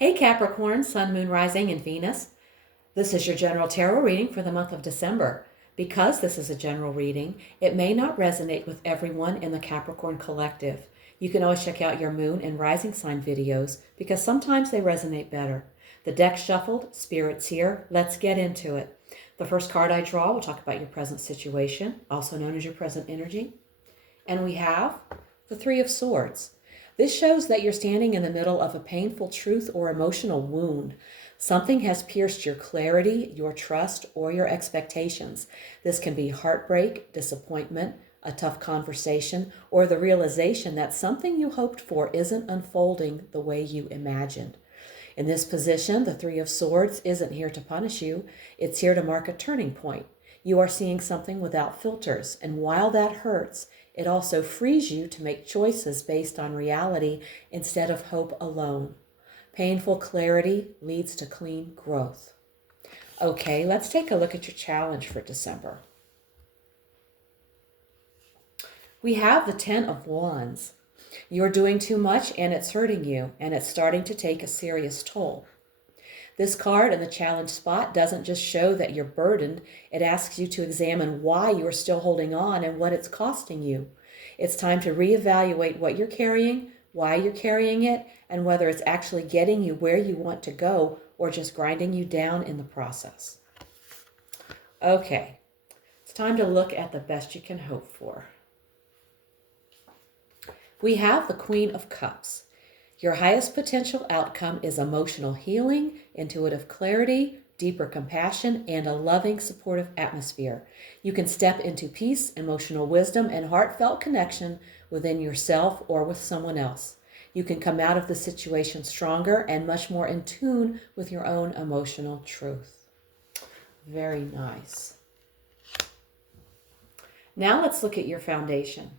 Hey Capricorn, Sun, Moon, Rising, and Venus. This is your general tarot reading for the month of December. Because this is a general reading, it may not resonate with everyone in the Capricorn collective. You can always check out your Moon and Rising sign videos because sometimes they resonate better. The deck shuffled, Spirit's here. Let's get into it. The first card I draw will talk about your present situation, also known as your present energy. And we have the Three of Swords. This shows that you're standing in the middle of a painful truth or emotional wound. Something has pierced your clarity, your trust, or your expectations. This can be heartbreak, disappointment, a tough conversation, or the realization that something you hoped for isn't unfolding the way you imagined. In this position, the Three of Swords isn't here to punish you. It's here to mark a turning point. You are seeing something without filters, and while that hurts, it also frees you to make choices based on reality instead of hope alone. Painful clarity leads to clean growth. Okay, let's take a look at your challenge for December. We have the Ten of Wands. You're doing too much and it's hurting you, and it's starting to take a serious toll. This card in the challenge spot doesn't just show that you're burdened, it asks you to examine why you're still holding on and what it's costing you. It's time to reevaluate what you're carrying, why you're carrying it, and whether it's actually getting you where you want to go or just grinding you down in the process. Okay, it's time to look at the best you can hope for. We have the Queen of Cups. Your highest potential outcome is emotional healing, intuitive clarity, deeper compassion, and a loving, supportive atmosphere. You can step into peace, emotional wisdom, and heartfelt connection within yourself or with someone else. You can come out of the situation stronger and much more in tune with your own emotional truth. Very nice. Now let's look at your foundation.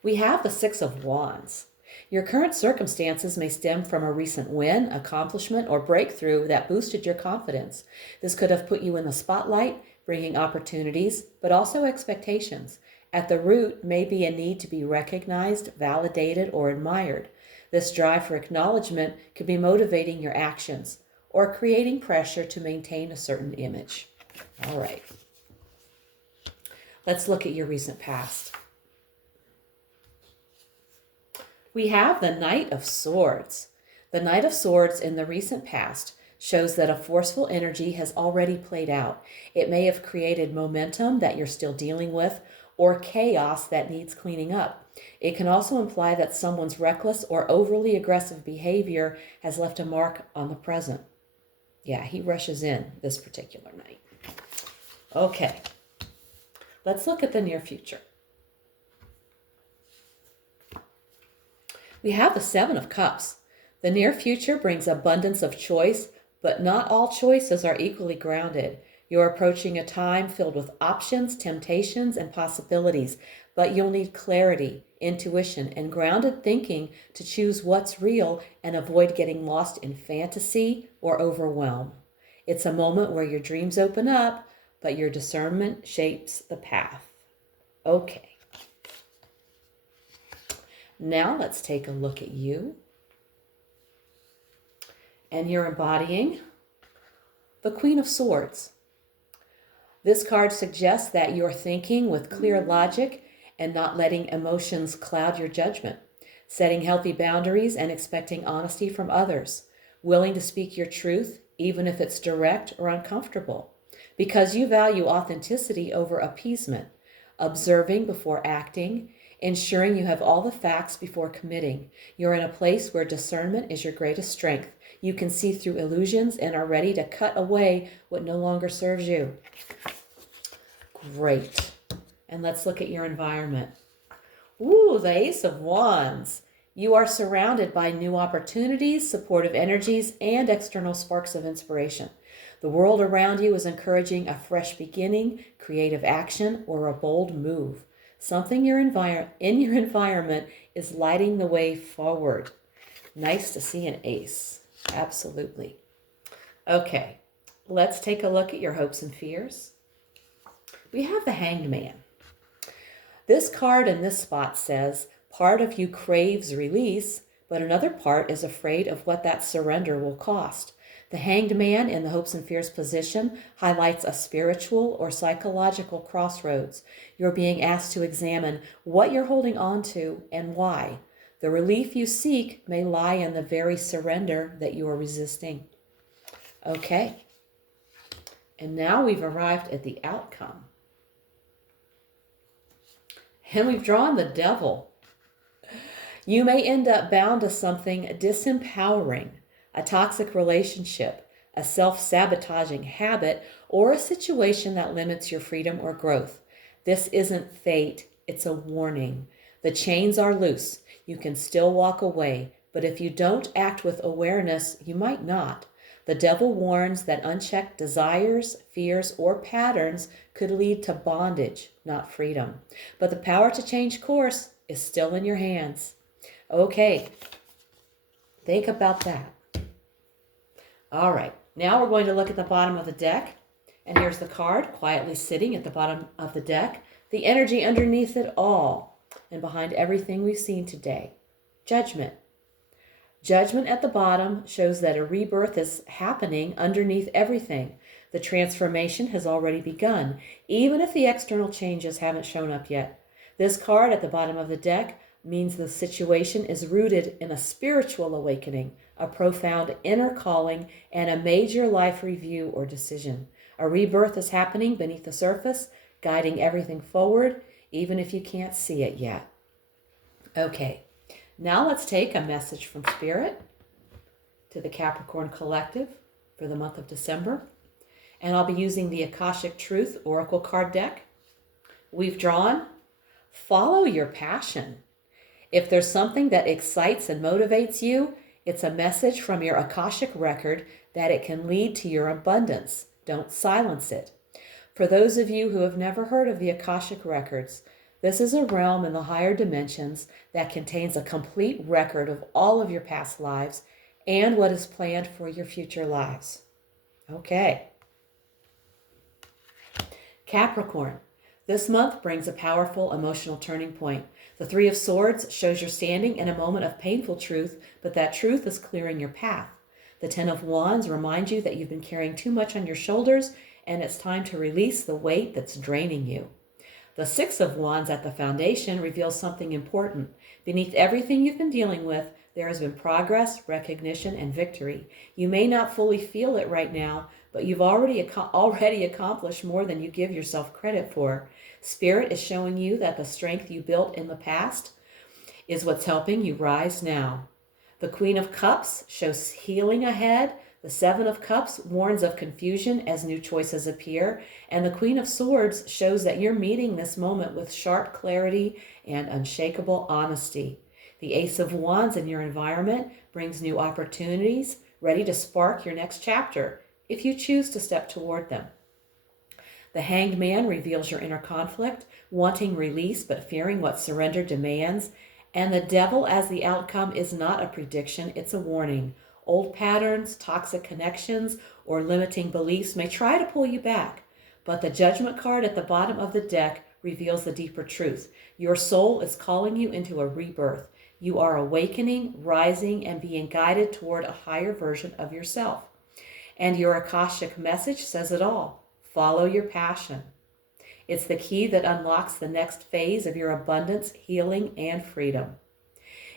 We have the Six of Wands. Your current circumstances may stem from a recent win, accomplishment, or breakthrough that boosted your confidence. This could have put you in the spotlight, bringing opportunities, but also expectations. At the root may be a need to be recognized, validated, or admired. This drive for acknowledgement could be motivating your actions or creating pressure to maintain a certain image. All right. Let's look at your recent past. We have the Knight of Swords. The Knight of Swords in the recent past shows that a forceful energy has already played out. It may have created momentum that you're still dealing with or chaos that needs cleaning up. It can also imply that someone's reckless or overly aggressive behavior has left a mark on the present. Yeah, he rushes in this particular night. Okay, let's look at the near future. We have the Seven of Cups. The near future brings abundance of choice, but not all choices are equally grounded. You're approaching a time filled with options, temptations, and possibilities, but you'll need clarity, intuition, and grounded thinking to choose what's real and avoid getting lost in fantasy or overwhelm. It's a moment where your dreams open up, but your discernment shapes the path. Okay. Now let's take a look at you. And you're embodying the Queen of Swords. This card suggests that you're thinking with clear logic and not letting emotions cloud your judgment, setting healthy boundaries and expecting honesty from others, willing to speak your truth even if it's direct or uncomfortable, because you value authenticity over appeasement, observing before acting, ensuring you have all the facts before committing. You're in a place where discernment is your greatest strength. You can see through illusions and are ready to cut away what no longer serves you. Great. And let's look at your environment. Ooh, the Ace of Wands. You are surrounded by new opportunities, supportive energies, and external sparks of inspiration. The world around you is encouraging a fresh beginning, creative action, or a bold move. Something in your environment is lighting the way forward. Nice to see an ace. Absolutely. Okay, let's take a look at your hopes and fears. We have the Hanged Man. This card in this spot says, part of you craves release, but another part is afraid of what that surrender will cost. The Hanged Man in the hopes and fears position highlights a spiritual or psychological crossroads. You're being asked to examine what you're holding on to and why. The relief you seek may lie in the very surrender that you are resisting. Okay, and now we've arrived at the outcome. And we've drawn the Devil. You may end up bound to something disempowering, a toxic relationship, a self-sabotaging habit, or a situation that limits your freedom or growth. This isn't fate, it's a warning. The chains are loose. You can still walk away, but if you don't act with awareness, you might not. The Devil warns that unchecked desires, fears, or patterns could lead to bondage, not freedom. But the power to change course is still in your hands. Okay, think about that. All right, now we're going to look at the bottom of the deck. And here's the card quietly sitting at the bottom of the deck. The energy underneath it all and behind everything we've seen today. Judgment. Judgment at the bottom shows that a rebirth is happening underneath everything. The transformation has already begun, even if the external changes haven't shown up yet. This card at the bottom of the deck means the situation is rooted in a spiritual awakening, a profound inner calling, and a major life review or decision. A rebirth is happening beneath the surface, guiding everything forward, even if you can't see it yet. Okay. Now let's take a message from Spirit to the Capricorn Collective for the month of December. And I'll be using the Akashic Truth Oracle card deck. We've drawn, follow your passion. If there's something that excites and motivates you, it's a message from your Akashic record that it can lead to your abundance. Don't silence it. For those of you who have never heard of the Akashic records, this is a realm in the higher dimensions that contains a complete record of all of your past lives and what is planned for your future lives. Okay. Capricorn. This month brings a powerful emotional turning point. The Three of Swords shows you're standing in a moment of painful truth, but that truth is clearing your path. The Ten of Wands reminds you that you've been carrying too much on your shoulders and it's time to release the weight that's draining you. The Six of Wands at the foundation reveals something important. Beneath everything you've been dealing with, there has been progress, recognition, and victory. You may not fully feel it right now, but you've already accomplished more than you give yourself credit for. Spirit is showing you that the strength you built in the past is what's helping you rise now. The Queen of Cups shows healing ahead. The Seven of Cups warns of confusion as new choices appear, and the Queen of Swords shows that you're meeting this moment with sharp clarity and unshakable honesty. The Ace of Wands in your environment brings new opportunities, ready to spark your next chapter, if you choose to step toward them. The Hanged Man reveals your inner conflict, wanting release but fearing what surrender demands, and the Devil as the outcome is not a prediction, it's a warning. Old patterns, toxic connections, or limiting beliefs may try to pull you back, but the Judgment card at the bottom of the deck reveals the deeper truth. Your soul is calling you into a rebirth. You are awakening, rising, and being guided toward a higher version of yourself. And your Akashic message says it all. Follow your passion. It's the key that unlocks the next phase of your abundance, healing, and freedom.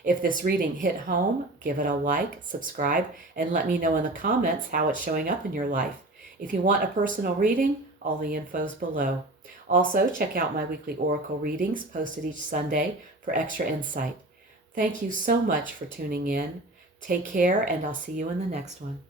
If this reading hit home, give it a like, subscribe, and let me know in the comments how it's showing up in your life. If you want a personal reading, all the info's below. Also, check out my weekly Oracle readings posted each Sunday for extra insight. Thank you so much for tuning in. Take care, and I'll see you in the next one.